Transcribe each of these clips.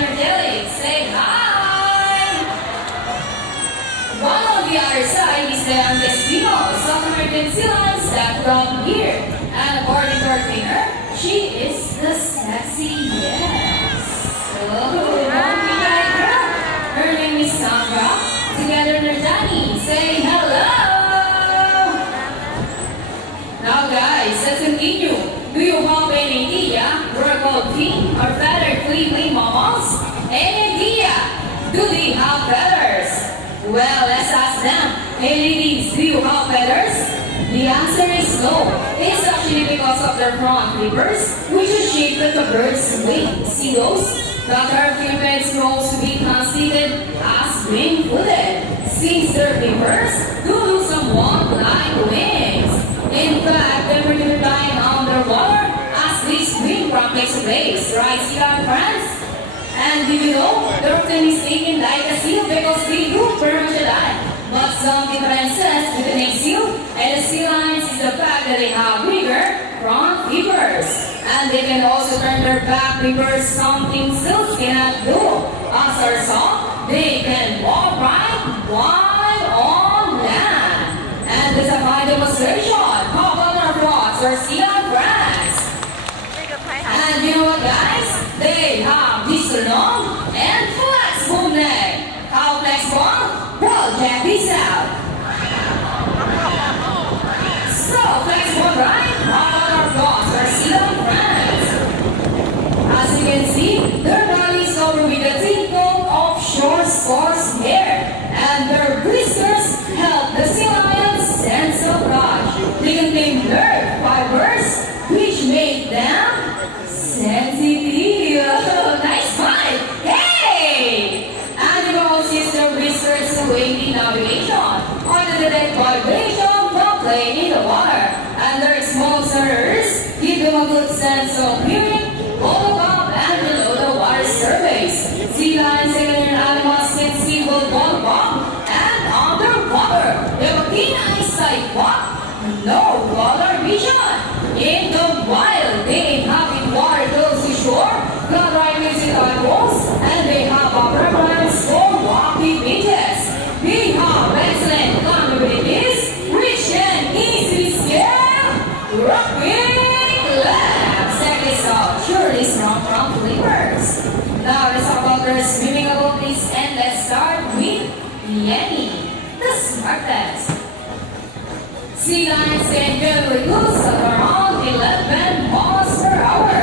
energetic. Say hi! One on the other side is the Destino, South American sea lions that from here. And according to our trainer, she is the sexy, yes. So, monkey guy girl. Her name is Sandra. Together with Danny. Say hello! Now guys, let's continue. Do you have any idea where called fin or feathered fleet mammals? Any idea? Do they have feathers? Well, let's ask them. Hey ladies, do you have feathers? The answer is no. It's actually because of their front flippers, which is shaped like a bird's wing. See those? That our flippers can also be translated as wing-footed, since their flippers do look somewhat like wings. In fact, they were lying underwater as this wing prop takes place, right, sea friends? And did you know they're often mistaken like a seal because they do very much alike? But some differences between a seal and the sea lions is the fact that they have bigger front flippers. And they can also turn their back flippers, something seals cannot do. As our song, they can walk right wide on land. And this is a fine demonstration. How about our frogs or sea lion friends? And you know what guys? They have this long and flexible neck. How flexible? Well, check this out. So flexible, right? How about our frogs or sea lion friends? As you can see, their body is covered with a thick coat of short sparse hair. And their whiskers help the sea lion's sense of touch. They contain nerve fibers which make them sensitive. Nice fight! Hey! Animals use their whiskers to aid in navigation or to detect vibration from playing in the water. And their small sensors give them a good sense of hearing both above and below the water surface. Sea lions and animals can see both above and underwater. They have a keen eyesight, but no water vision. In the wild, they inhabit water close to shore, not right music animals, and they have a preference for rocky beaches. They have excellent capabilities, which can easily scale rocking legs. Check this out, surely strong front flippers. Now let's talk about their swimming abilities, and let's start with Yenny, the smartest. Sea lions can generally lose at around 11 miles per hour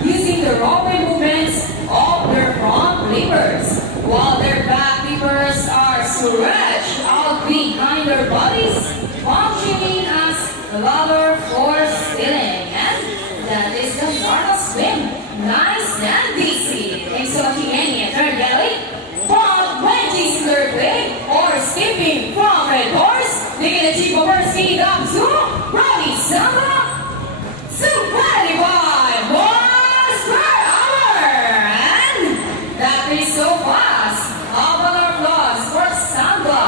using the rapid movements of their front flippers, while their back flippers are stretched out behind their bodies, functioning as rudder for steering. And that is the start of swim. Nice and easy. Thanks for watching Annie and her belly. But when she's flirting or skipping from a horse, they can achieve over speed up to Robbie Samba 25 miles per hour. And that is so fast. How about our applause for Samba,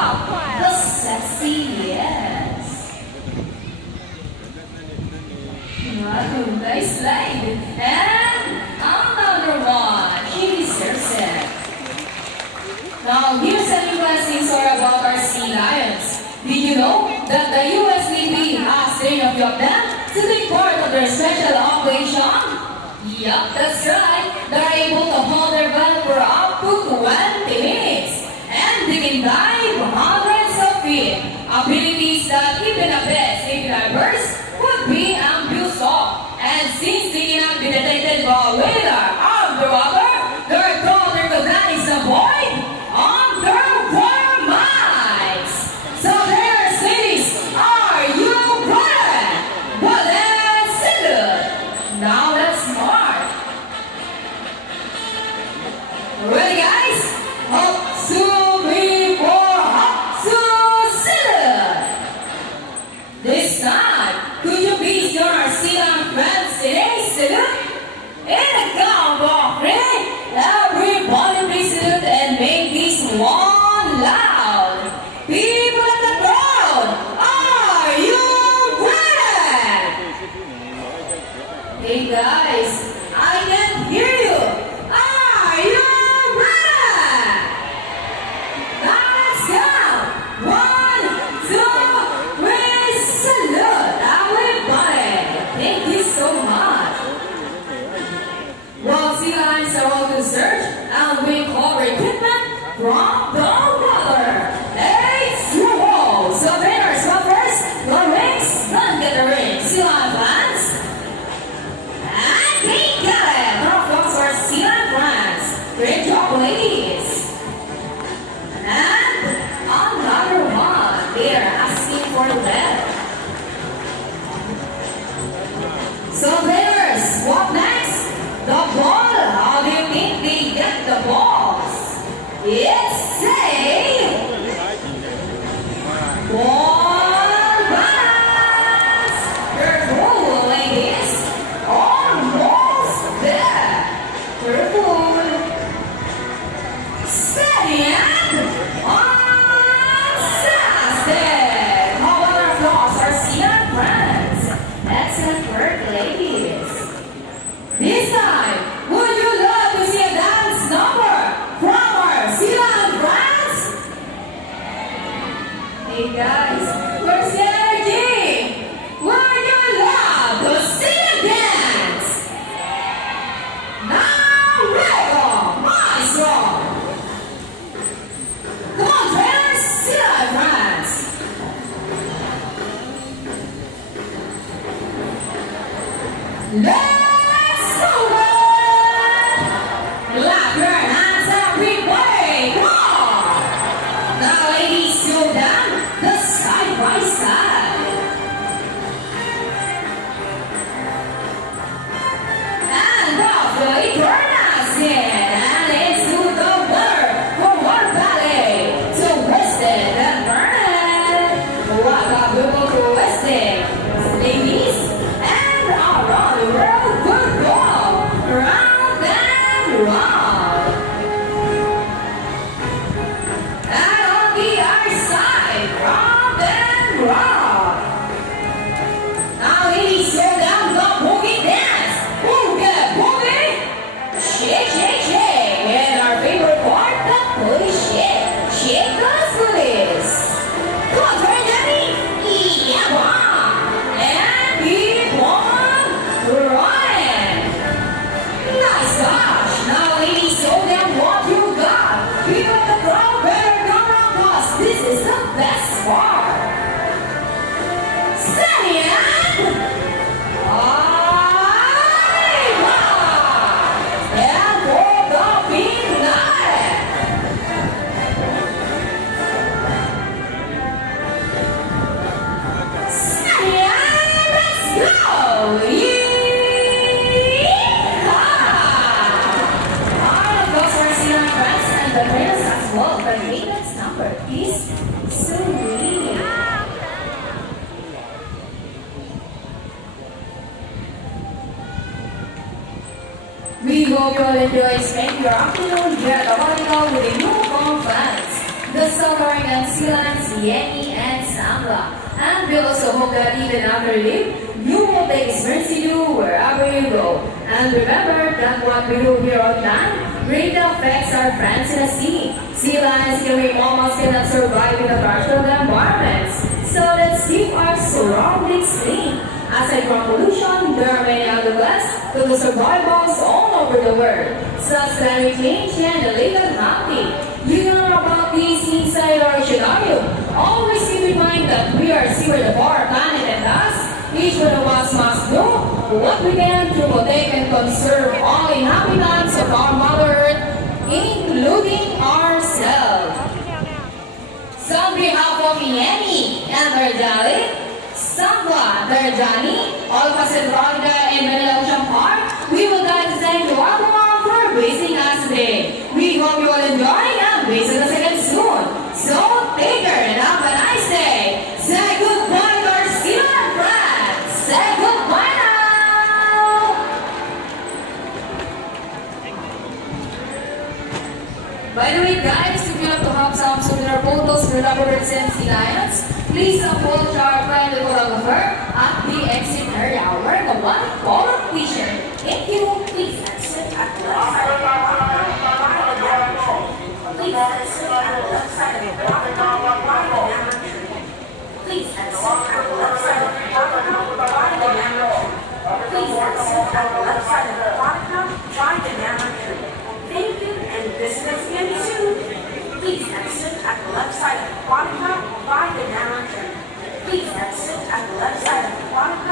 the sexy, yes. Wow, nice slide. And another one. She deserves it. Now, here's an interesting story about our sea lions. Did you know that the U.S. Navy has trained a few of them to take part of their special operation? Yup, that's right. They're able to hold their breath for up to 20 minutes. And they can dive hundreds of feet. Abilities that even the best Navy divers would be envious of. And since they cannot be detected by radar underwater, they're called recognized avoid underwater mines. So there's ladies, are you ready? Well, let's salute. Now let's mark. Ready guys? Up, 2, 3, 4, up, 2, salute. This time, could you please join our sea lion friends today? Salute. In a count of 3, everybody please salute and make this one loud. People in the crowd, are you ready? Hey guys, I can hear you. Are you sea lions are all concerned, and we cover equipment from the water. It's through all. So winners, but first, the rings, then get the ring. Sea lion fans. And they got it. The applause for sea lion fans. Great job, ladies. And another one. They're asking for that. So players, what next? The ball. How do you think they get the balls? It's a ball balance. Careful, ladies. Almost there. Careful. Steady and fantastic. How about our applause, our senior friends? Excellent work, ladies. This time, would you love to see a dance number from our sea lion friends? Hey guys, where's the energy? Would you love to see a dance? Now, welcome, maestro. Come on, trainers, sea lion friends. Let's move it! Clap your hands, everybody! Come on! Now, ladies, go down the side by side. And roughly turn us in and into the water for water ballet. To twist it and burn it. Waka boo twist it. Ladies, and around the world good go. Round and round. And on the other side, round and round. Now ladies, go down the boogie dance. Boogie, boogie. Shake, shake, shake. And our favorite part, the booty shake. Shake those booties. Come on, turn, Jenny. Yeah, wow. And keep on running. Nice gosh. Now ladies, show them what you got. People in the crowd better come around us. This is the best part. Steady and and for the big night. Steady and let's go. Alright, those are sea lion friends and the players as well. The maintenance number is Serene. We hope you all enjoy spending your afternoon here at the Volleyball with the new fans, the Southern and Sea Lions, Yenny and Samba. And we also hope that even after you leave, you will take this mercy do wherever you go. And remember that what we do here on land greatly affects our friends in the sea. Sea lions can be almost cannot survive in the harsh of the environments. So let's keep our surroundings clean. Aside from pollution, there are many other threats to the survivors all over the world, such as climate change and illegal hunting. You know about these inside our scenario. Always keep in mind that we are steward of our planet and thus, each one of us must do what we can to protect and conserve all inhabitants of our Mother Earth, including ourselves. So on behalf of Yenny and Darjali, Samba, Darjani, all of us in Florida and Manila Ocean Park, we would like to thank you all for visiting us today. We hope you will enjoy and visit us again soon. So take care and have a nice day. Say goodbye to our sea lion friends. Say goodbye now. By the way, guys, if you want to have some souvenir photos with our represent sea lions, please approach our friend photographer at the exit area wearing a white collar t-shirt. Thank you. Please exit at the left side of the Please exit at the left side of the Please exit at the left side of the Please exit at the left side of the sit at the left side of the aquatica or find a narrow turn. Please exit at the left side of the aquatica